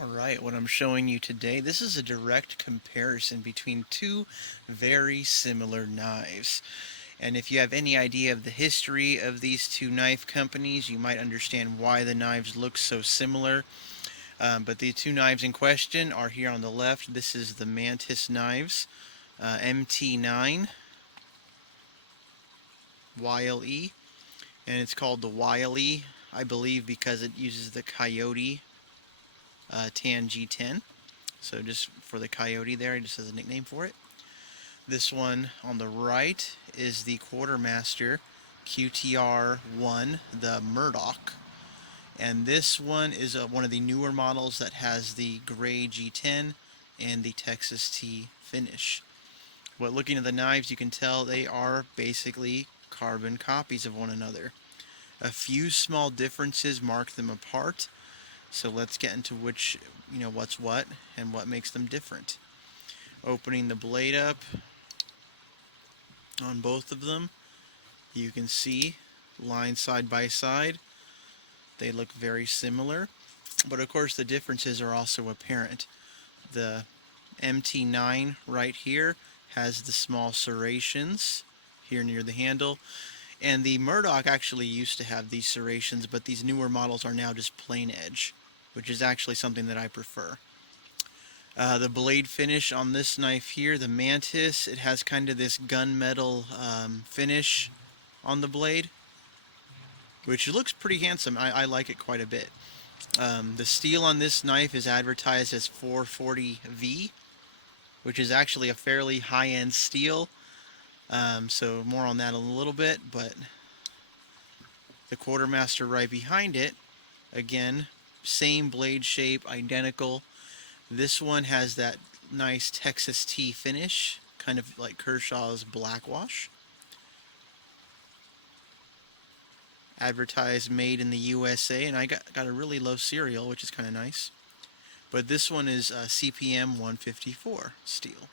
Alright, what I'm showing you today, this is a direct comparison between two very similar knives. And if you have any idea of the history of these two knife companies, you might understand why the knives look so similar. But the two knives in question are here on the left. This is the Mantis knives, MT-9, Wile, and it's called the Wile, I believe, because it uses the Coyote Tan G10. So just for the Coyote there, just as a nickname for it. This one on the right is the Quartermaster QTR-1, the Murdock. And this one is one of the newer models that has the gray G10 and the Texas T finish. But looking at the knives, you can tell they are basically carbon copies of one another. A few small differences mark them apart, so let's get into what's what and what makes them different. Opening the blade up on both of them, you can see lined side by side. They look very similar, but of course the differences are also apparent. The MT-9 right here has the small serrations here near the handle, and the Murdock actually used to have these serrations, but these newer models are now just plain edge, which is actually something that I prefer. The blade finish on this knife here, the Mantis, it has kind of this gunmetal finish on the blade, which looks pretty handsome. I like it quite a bit. The steel on this knife is advertised as 440V, which is actually a fairly high-end steel. So more on that in a little bit, but the Quartermaster right behind it, again, same blade shape, identical. This one has that nice Texas T finish, kind of like Kershaw's Blackwash. Advertised made in the USA, and I got a really low serial, which is kind of nice. But this one is CPM 154 steel.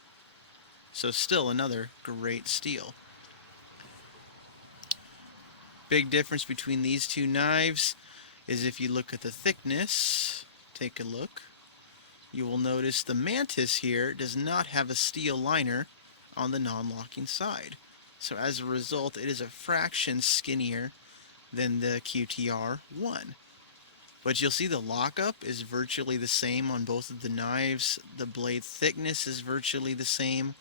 So still another great steel. Big difference between these two knives is if you look at the thickness, take a look, you will notice the Mantis here does not have a steel liner on the non-locking side. So as a result, it is a fraction skinnier than the QTR-1. But you'll see the lockup is virtually the same on both of the knives. The blade thickness is virtually the same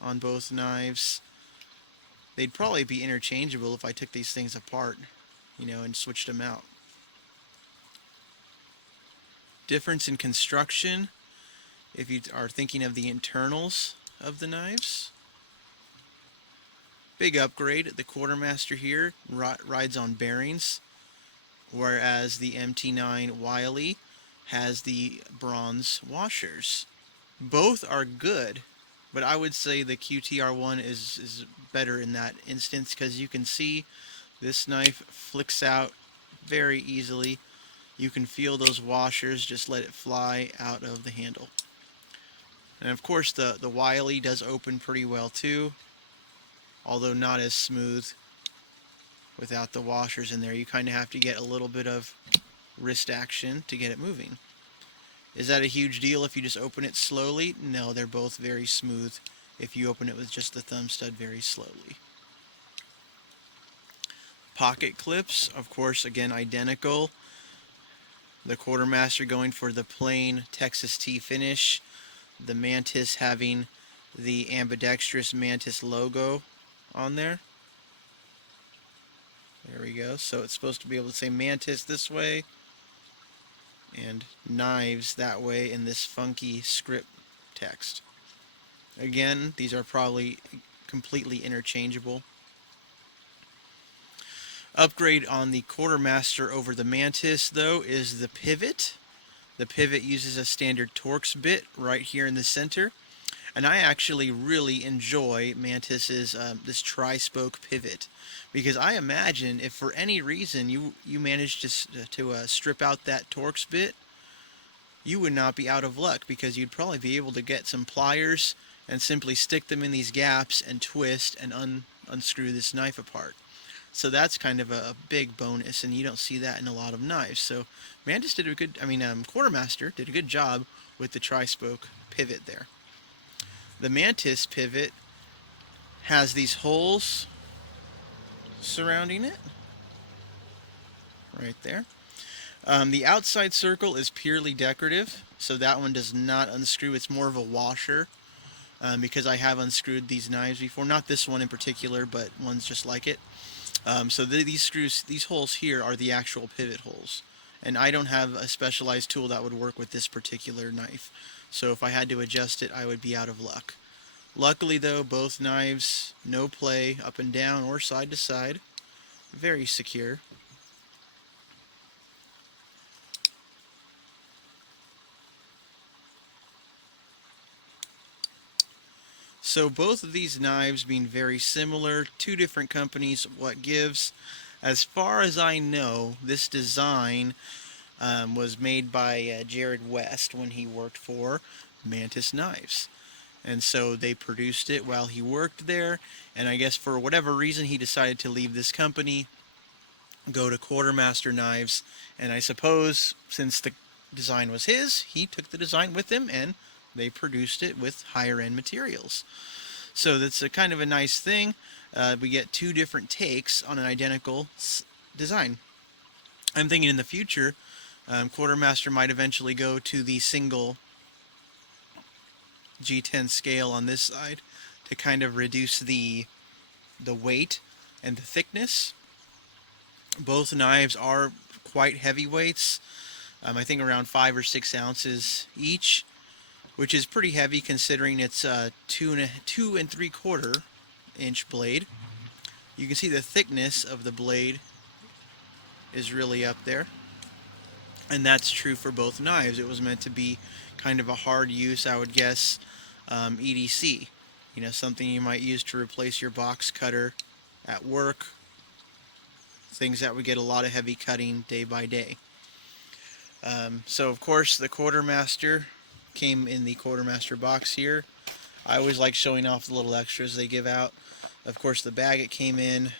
on both knives. They'd probably be interchangeable if I took these things apart, and switched them out. Difference in construction, if you are thinking of the internals of the knives. Big upgrade. The Quartermaster here rides on bearings, whereas the MT-9 Wile has the bronze washers. Both are good, but I would say the QTR-1 is better in that instance, because you can see this knife flicks out very easily. You can feel those washers just let it fly out of the handle. And of course the Wile does open pretty well too, although not as smooth without the washers in there. You kind of have to get a little bit of wrist action to get it moving. Is that a huge deal if you just open it slowly? No, they're both very smooth if you open it with just the thumb stud very slowly. Pocket clips, of course, again identical. The Quartermaster going for the plain Texas T finish. The Mantis having the ambidextrous Mantis logo on there. There we go. So it's supposed to be able to say Mantis this way and knives that way in this funky script text. Again, these are probably completely interchangeable. Upgrade on the Quartermaster over the Mantis, though, is the pivot. The pivot uses a standard Torx bit right here in the center. And I actually really enjoy Mantis's this tri-spoke pivot, because I imagine if for any reason you managed to strip out that Torx bit, you would not be out of luck, because you'd probably be able to get some pliers and simply stick them in these gaps and twist and unscrew this knife apart. So that's kind of a big bonus, and you don't see that in a lot of knives. So Mantis did a good, Quartermaster did a good job with the tri-spoke pivot there. The Mantis pivot has these holes surrounding it, right there. The outside circle is purely decorative, so that one does not unscrew. It's more of a washer, because I have unscrewed these knives before. Not this one in particular, but ones just like it. So these screws, these holes here are the actual pivot holes. And I don't have a specialized tool that would work with this particular knife. So if I had to adjust it, I would be out of luck. Luckily though, both knives, no play, up and down or side to side. Very secure. So both of these knives being very similar, two different companies, what gives. As far as I know, this design was made by Jared West when he worked for Mantis Knives. And so they produced it while he worked there, and I guess for whatever reason he decided to leave this company, go to Quartermaster Knives, and I suppose since the design was his, he took the design with him and they produced it with higher end materials. So that's a kind of a nice thing. We get two different takes on an identical design. I'm thinking in the future, Quartermaster might eventually go to the single G10 scale on this side to kind of reduce the weight and the thickness. Both knives are quite heavyweights. I think around 5 or 6 ounces each, which is pretty heavy considering it's a 2 3/4 inch blade. You can see the thickness of the blade is really up there, and that's true for both knives. It was meant to be kind of a hard use, I would guess, EDC, something you might use to replace your box cutter at work, things that would get a lot of heavy cutting day by day. So of course the Quartermaster came in the Quartermaster box here. I always like showing off the little extras they give out. Of course the bag it came in,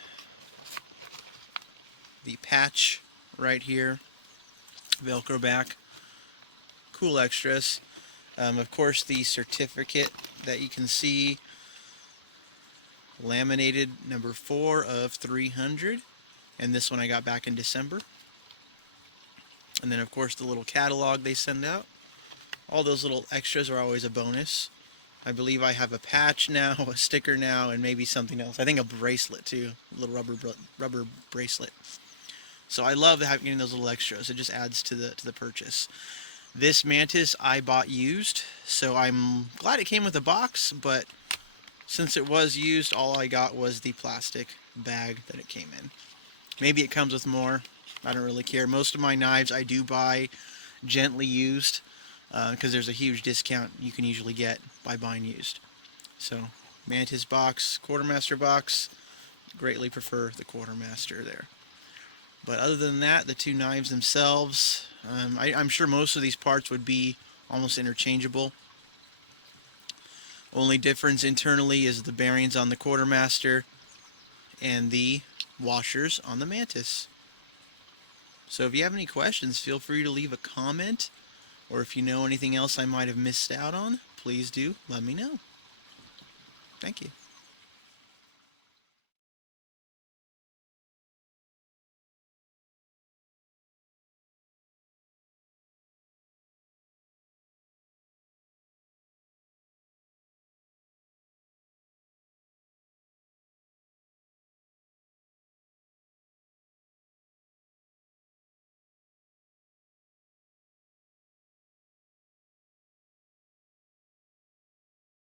the patch right here, Velcro back, cool extras. Of course the certificate that you can see, laminated number 4 of 300, and this one I got back in December. And then of course the little catalog they send out. All those little extras are always a bonus. I believe I have a patch now, a sticker now, and maybe something else. I think a bracelet too, a little rubber bracelet. So I love having those little extras. It just adds to the purchase. This Mantis I bought used, so I'm glad it came with a box, but since it was used, all I got was the plastic bag that it came in. Maybe it comes with more. I don't really care. Most of my knives I do buy gently used, because there's a huge discount you can usually get by buying used. So Mantis box, Quartermaster box, greatly prefer the Quartermaster there. But other than that, the two knives themselves, I'm sure most of these parts would be almost interchangeable. Only difference internally is the bearings on the Quartermaster and the washers on the Mantis. So if you have any questions, feel free to leave a comment, or if you know anything else I might have missed out on, please do let me know. Thank you.